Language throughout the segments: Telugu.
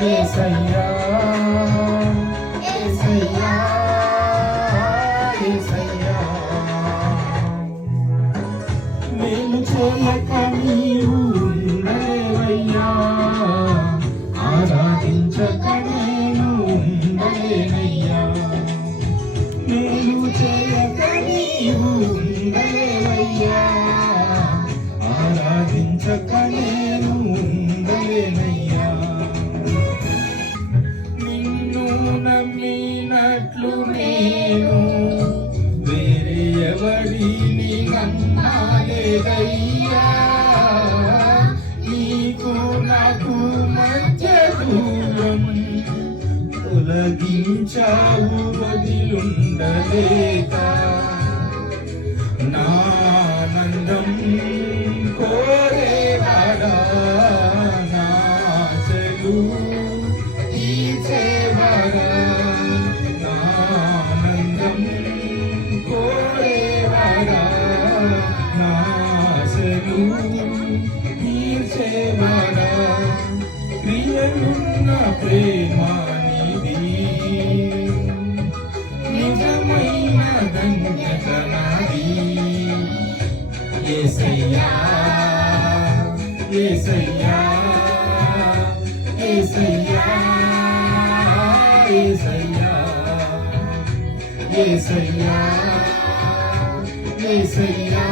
యేసయ్యా యేసయ్యా యేసయ్యా మేలు చేయక నీవు ఉండలేవయ్యా ఆరాధించక నేను ఉండలేనయ్యా మేలు చేయక నీవు ఉండలేవయ్యా ఆరాధించక నేను ఉండలేనయ్యా నిన్ను నమ్మినట్లు నేను వేరే ఎవరిని నమ్మలేదయ్యా నీకు నాకు మధ్య దూరం తొలగించావు వదిలుండలేక నా ఆనందం కోరేవాడా నా ఆశలు తీర్చేవాడా నా ఆనందం కోరేవాడా నా ఆశలు తీర్చేవాడా ప్రియనున్న ప్రేమ నిధి నిజమైన ధన్యత నాది యేసయ్యా యేసయ్యా యేసయ్యా యేసయ్యా యేసయ్యా యేసయ్యా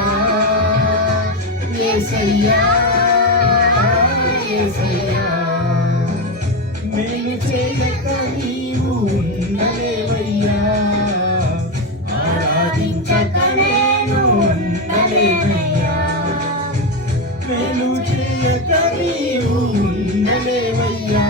యేసయ్యా యేసయ్యా మేలు చేయక నీవు ఉండలేవయ్యా ఆరాధించక నేను ఉండలేనయ్యా మేలు చేయక నీవు ఉండలేవయ్యా